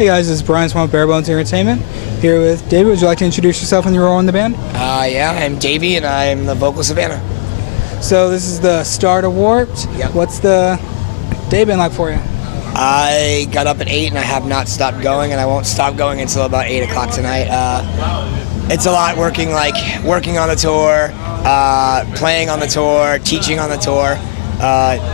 Hey guys, this is Brian from BareBones Entertainment. Here with Davey. Would you like to introduce yourself and your role in the band? Yeah, I'm Davey and I'm the vocalist of Vanna. So this is the start of Warped. Yep. What's the day been like for you? I got up at 8 and I have not stopped going, and I won't stop going until about 8 o'clock tonight. It's a lot working on the tour, playing on the tour, teaching on the tour.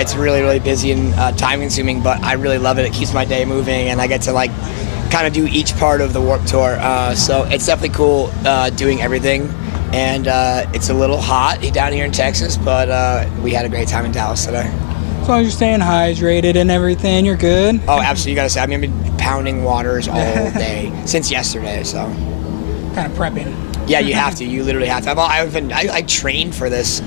It's really, really busy and time-consuming, but I really love it. It keeps my day moving, and I get to kind of do each part of the Warped Tour. So it's definitely cool doing everything, and it's a little hot down here in Texas, but we had a great time in Dallas today. As long as you're staying hydrated and everything, you're good. Oh, absolutely. You gotta say, I've been pounding waters all day since yesterday, so. Kind of prepping. Yeah, you have to. You literally have to. I trained for this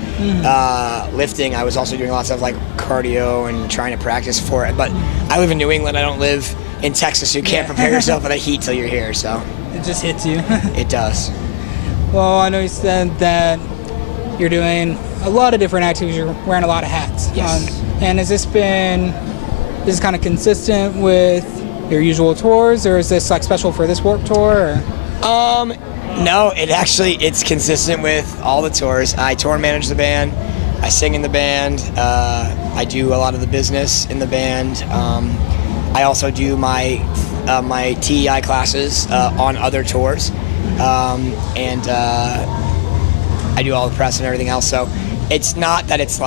lifting. I was also doing lots of cardio and trying to practice for it. But I live in New England. I don't live in Texas, so you can't prepare yourself for the heat till you're here. So it just hits you. It does. Well, I know you said that you're doing a lot of different activities. You're wearing a lot of hats. Yes. And has this kind of consistent with your usual tours, or is this special for this Warped Tour? Or? No, it's consistent with all the tours. I tour manage the band, I sing in the band, I do a lot of the business in the band. I also do my TEI classes on other tours, and I do all the press and everything else. So it's not that it's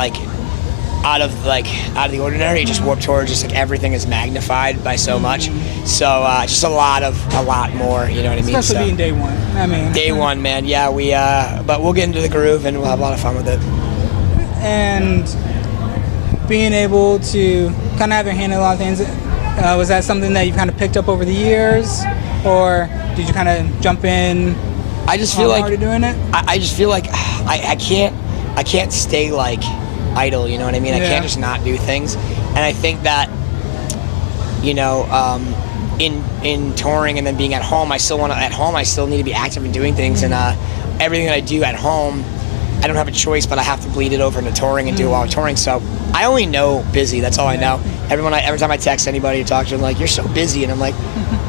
out of the ordinary. Just Warped Tour, just everything is magnified by so much. So just a lot more, you know what I mean? Especially being day one. Day one, man. Yeah, but we'll get into the groove and we'll have a lot of fun with it. And being able to kind of have your hand in a lot of things, was that something that you kind of picked up over the years, or did you kind of jump in? I just feel like already doing it. I just feel like I can't stay idle, you know what I mean? I can't just not do things. And I think that, in touring and then being at home, I still need to be active and doing things. And everything that I do at home, I don't have a choice, but I have to bleed it over into touring and do it while I'm touring. So I only know busy. That's all I know. Every time I text anybody or talk to them, you're so busy, and I'm like,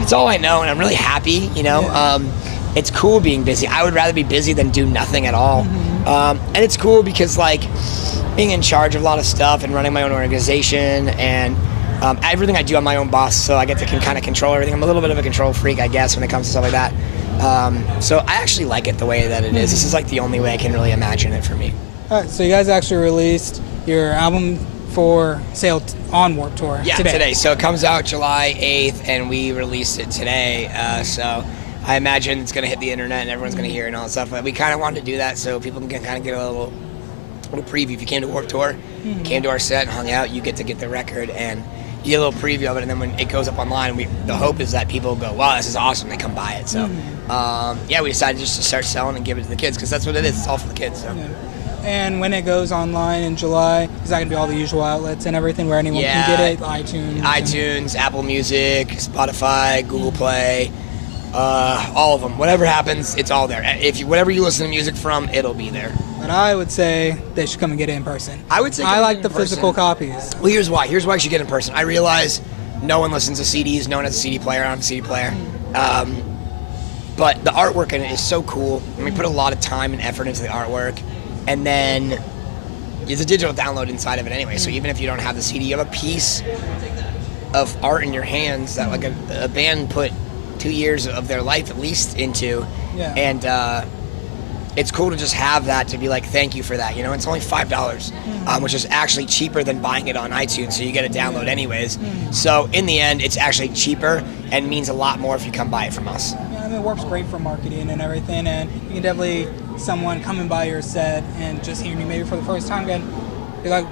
it's all I know, and I'm really happy. It's cool being busy. I would rather be busy than do nothing at all. And it's cool because being in charge of a lot of stuff and running my own organization and everything I do, I'm my own boss, so I get to kind of control everything. I'm a little bit of a control freak, I guess, when it comes to stuff like that. So I actually like it the way that it is. This is the only way I can really imagine it for me. All right, so you guys actually released your album for sale on Warped Tour today. So it comes out July 8th, and we released it today. So I imagine it's going to hit the internet and everyone's going to hear it and all that stuff. But we kind of wanted to do that so people can kind of get a little preview. If you came to Warped Tour, came to our set and hung out, you get to get the record and you get a little preview of it, and then when it goes up online, the hope is that people go, wow, this is awesome, they come buy it. So we decided just to start selling and give it to the kids, because that's what it is. It's all for the kids. So. Yeah. And when it goes online in July, is that going to be all the usual outlets and everything where anyone can get it? iTunes, Apple Music, Spotify, Google Play, all of them. Whatever happens, it's all there. Whatever you listen to music from, it'll be there. But I would say they should come and get it in person. I would say I like the physical copies. Well, here's why. Here's why you should get it in person. I realize no one listens to CDs. No one has a CD player. I don't have a CD player. But the artwork in it is so cool. And we put a lot of time and effort into the artwork. And then it's a digital download inside of it anyway. So even if you don't have the CD, you have a piece of art in your hands that a band put 2 years of their life at least into. Yeah. And it's cool to just have that, to be thank you for that. It's only $5, which is actually cheaper than buying it on iTunes, so you get a download anyways. So in the end, it's actually cheaper and means a lot more if you come buy it from us. Yeah, it works great for marketing and everything, and you can definitely, someone coming by your set and just hearing you maybe for the first time again, be like,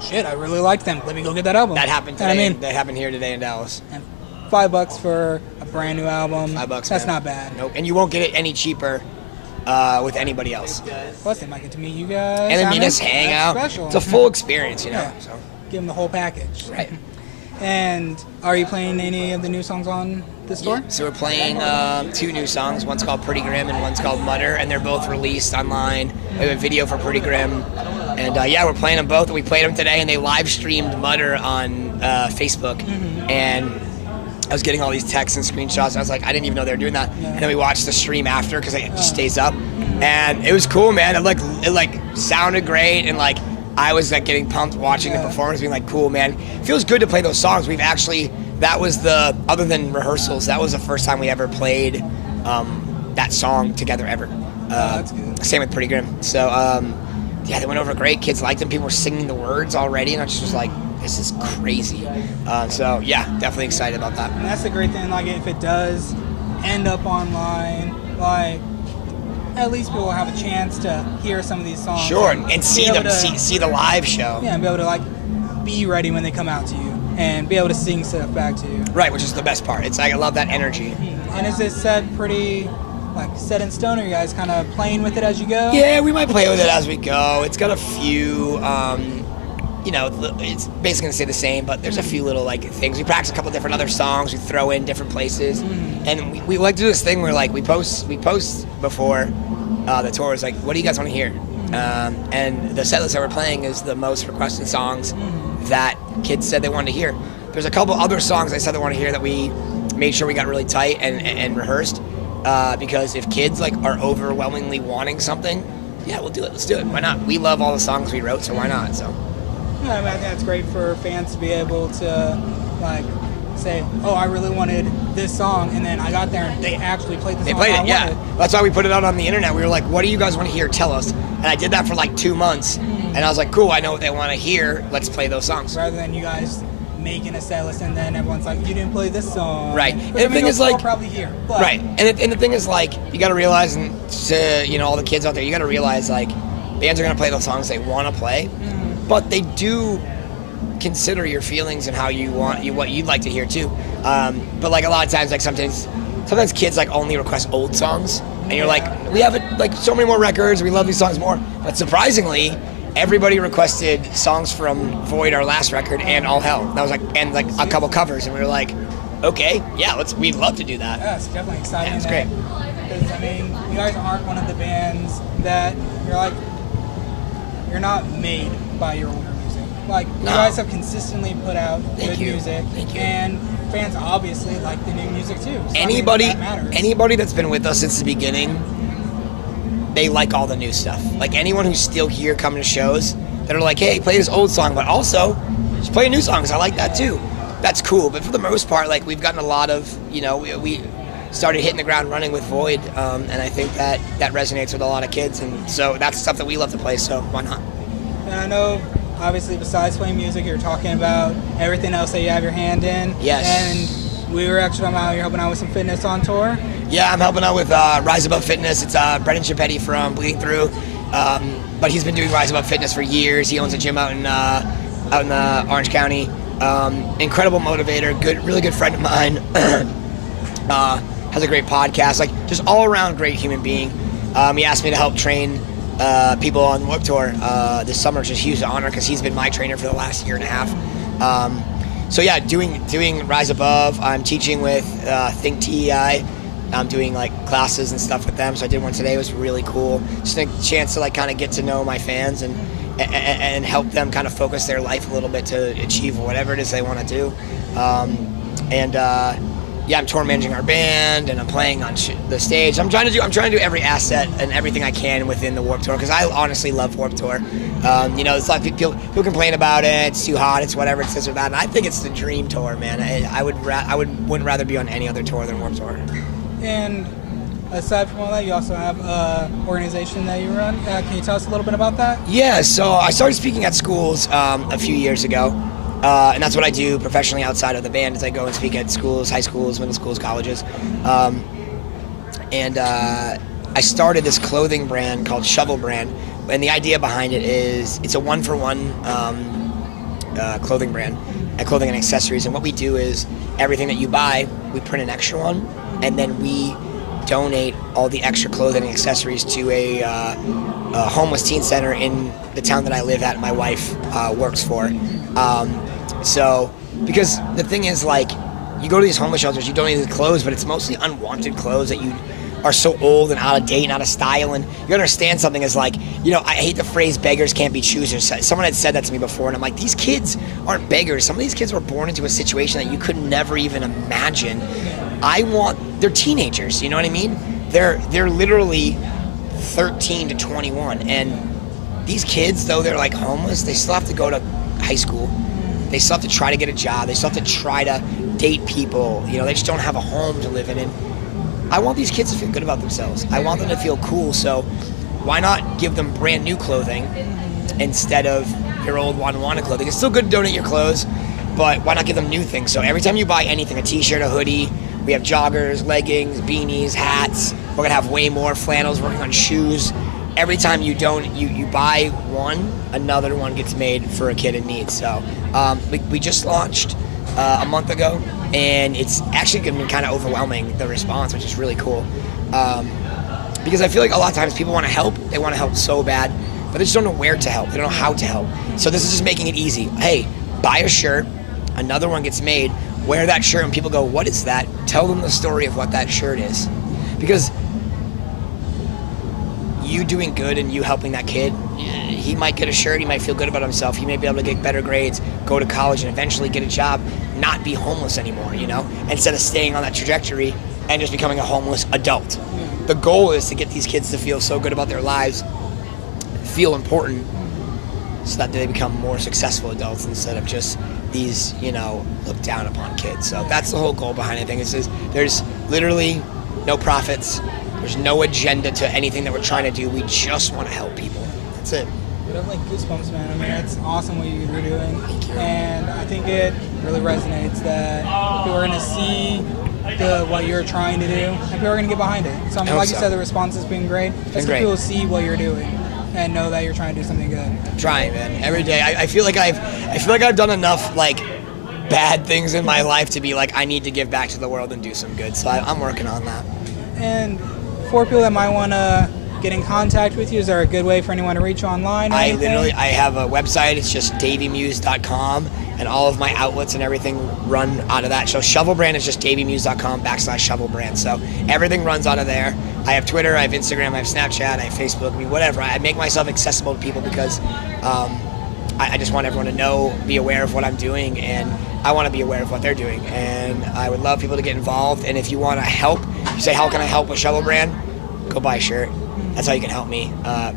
shit, I really liked them. Let me go get that album. That happened today. That happened here today in Dallas. And $5 for a brand new album. $5. That's not bad. Nope. And you won't get it any cheaper with anybody else. Plus, they might get to meet you guys. And then meet us, hang out. Special. It's a full experience, So give them the whole package. Right. And are you playing any of the new songs on this tour? So we're playing 2 new songs. One's called Pretty Grim and one's called Mutter, and they're both released online. We have a video for Pretty Grim. And we're playing them both. We played them today, and they live streamed Mutter on Facebook. And I was getting all these texts and screenshots. I was like, I didn't even know they were doing that. Yeah. And then we watched the stream after because it just stays up, and it was cool, man. It sounded great, and like I was like getting pumped watching the performance, being like, cool, man. It feels good to play those songs. We've actually, that was other than rehearsals, that was the first time we ever played that song together ever. That's good. Same with Pretty Grim. So yeah, they went over great. Kids liked them. People were singing the words already, and I just was like, this is crazy. So yeah, definitely excited about that. And that's the great thing, like if it does end up online, like at least people will have a chance to hear some of these songs. Sure, and see them, see the live show. Yeah, and be able to like be ready when they come out to you and be able to sing stuff back to you. Right, which is the best part. It's like, I love that energy. And is it set pretty like set in stone, or you guys kind of playing with it as you go? Yeah, we might play with it as we go. It's got a few, you know, it's basically gonna stay the same, but there's a few little like things. We practice a couple different other songs. We throw in different places, and we like to do this thing where like we post before the tour is like, what do you guys want to hear? And the set list that we're playing is the most requested songs that kids said they wanted to hear. There's a couple other songs they said they want to hear that we made sure we got really tight and rehearsed, because if kids like are overwhelmingly wanting something, yeah, we'll do it. Let's do it. Why not? We love all the songs we wrote, so why not? So. Yeah, I mean, I think that's great for fans to be able to like say, oh, I really wanted this song, and then I got there and they actually played the song. They played I it, yeah. wanted. That's why we put it out on the internet. We were like, what do you guys want to hear? Tell us. And I did that for like 2 months, and I was like, cool, I know what they want to hear. Let's play those songs. Rather than you guys making a set list and then everyone's like, you didn't play this song. Right. Which, And I the mean, thing is we'll like, probably hear. But, right. And the thing is like, you got to realize, and to, you know, all the kids out there, you got to realize like, bands are going to play those songs they want to play, but they do consider your feelings and how you want what you'd like to hear too. But like a lot of times, like sometimes kids like only request old songs, and you're like, we have like so many more records, we love these songs more. But surprisingly, everybody requested songs from Void, our last record, and All Hell. That was like, and like a couple covers, and we were like, okay, yeah, we'd love to do that. Yeah, it's definitely exciting. Yeah, it's great. Because I mean, you guys aren't one of the bands that you're not made by your older music. Like you guys have consistently put out good music. Thank you. And fans obviously like the new music too. So Anybody that matters. that's been with us since the beginning, they like all the new stuff. Like anyone who's still here coming to shows that are like, hey, play this old song, but also just play new songs. I like that too. That's cool. But for the most part, like we've gotten a lot of, you know, we started hitting the ground running with Void, and I think that resonates with a lot of kids, and so that's stuff that we love to play, so why not? And I know, obviously, besides playing music, you're talking about everything else that you have your hand in. Yes. And we were actually talking about you're helping out with some fitness on tour. Yeah, I'm helping out with Rise Above Fitness. It's Brendan Chipetti from Bleeding Through, but he's been doing Rise Above Fitness for years. He owns a gym out in Orange County. Incredible motivator, really good friend of mine. Has a great podcast, like just all around great human being. He asked me to help train people on Warped Tour this summer, which is a huge honor because he's been my trainer for the last year and a half. So yeah, doing Rise Above. I'm teaching with Think TEI. I'm doing like classes and stuff with them. So I did one today. It was really cool. Just a chance to like kind of get to know my fans and help them kind of focus their life a little bit to achieve whatever it is they want to do. Yeah, I'm tour managing our band, and I'm playing on the stage. I'm trying to do every asset and everything I can within the Warped Tour because I honestly love Warped Tour. You know, it's like people complain about it. It's too hot. It's whatever. It's this or that. And I think it's the dream tour, man. I wouldn't rather be on any other tour than Warped Tour. And aside from all that, you also have an organization that you run. Can you tell us a little bit about that? Yeah. So I started speaking at schools a few years ago. And that's what I do professionally outside of the band is I go and speak at schools, high schools, middle schools, colleges. And I started this clothing brand called Shovel Brand. And the idea behind it is it's a one-for-one clothing brand, clothing and accessories. And what we do is everything that you buy, we print an extra one, and then we donate all the extra clothing and accessories to a homeless teen center in the town that I live at, my wife works for. So, because the thing is, like, you go to these homeless shelters, you donate the clothes, but it's mostly unwanted clothes that you are so old and out of date and out of style. And you understand something is like, you know, I hate the phrase beggars can't be choosers. Someone had said that to me before, and I'm like, these kids aren't beggars. Some of these kids were born into a situation that you could never even imagine. They're teenagers, you know what I mean? They're literally 13 to 21, and these kids, though they're like homeless, they still have to go to high school. They still have to try to get a job. They still have to try to date people. You know, they just don't have a home to live in. And I want these kids to feel good about themselves. I want them to feel cool. So why not give them brand new clothing instead of your old wanted clothing? It's still good to donate your clothes, but why not give them new things? So every time you buy anything, a t-shirt, a hoodie, we have joggers, leggings, beanies, hats. We're gonna have way more flannels, working on shoes. Every time you buy one, another one gets made for a kid in need. So we just launched a month ago, and it's actually been kind of overwhelming, the response, which is really cool. Because I feel like a lot of times people want to help, they want to help so bad, but they just don't know where to help, they don't know how to help. So this is just making it easy. Hey, buy a shirt, another one gets made, wear that shirt, and people go, what is that? Tell them the story of what that shirt is. Because you doing good and you helping that kid, he might get a shirt, he might feel good about himself, he may be able to get better grades, go to college, and eventually get a job, not be homeless anymore, you know, instead of staying on that trajectory and just becoming a homeless adult. The goal is to get these kids to feel so good about their lives, feel important, so that they become more successful adults instead of just these, you know, looked down upon kids. So that's the whole goal behind it. I think is there's literally no profits. There's no agenda to anything that we're trying to do. We just want to help people. That's it. But I'm like goosebumps, man. I mean, it's awesome what you're doing. And I think it really resonates that people are going to see what you're trying to do, and people are going to get behind it. So, I mean, like you said, the response has been great. It's great. People see what you're doing and know that you're trying to do something good. I'm trying, man. Every day. I feel like I've done enough, like, bad things in my life to be like, I need to give back to the world and do some good. So I'm working on that. And for people that might want to get in contact with you, is there a good way for anyone to reach you online? I have a website. It's just DaveyMuise.com, and all of my outlets and everything run out of that. So ShovelBrand is just DaveyMuise.com/ShovelBrand. So everything runs out of there. I have Twitter, I have Instagram, I have Snapchat, I have Facebook. I mean, whatever. I make myself accessible to people because I just want everyone to know, be aware of what I'm doing, and I want to be aware of what they're doing. And I would love people to get involved. And if you want to help, you say, how can I help with ShovelBrand? Go buy a shirt. That's how you can help me.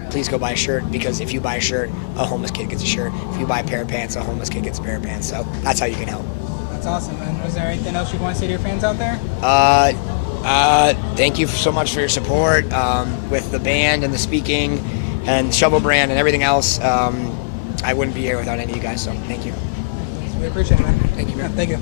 Please go buy a shirt, because if you buy a shirt, a homeless kid gets a shirt. If you buy a pair of pants, a homeless kid gets a pair of pants. So that's how you can help. That's awesome, man. Was there anything else you want to say to your fans out there? Thank you so much for your support with the band and the speaking and ShovelBrand and everything else. I wouldn't be here without any of you guys, so thank you. We appreciate it, man. Thank you, man. Thank you.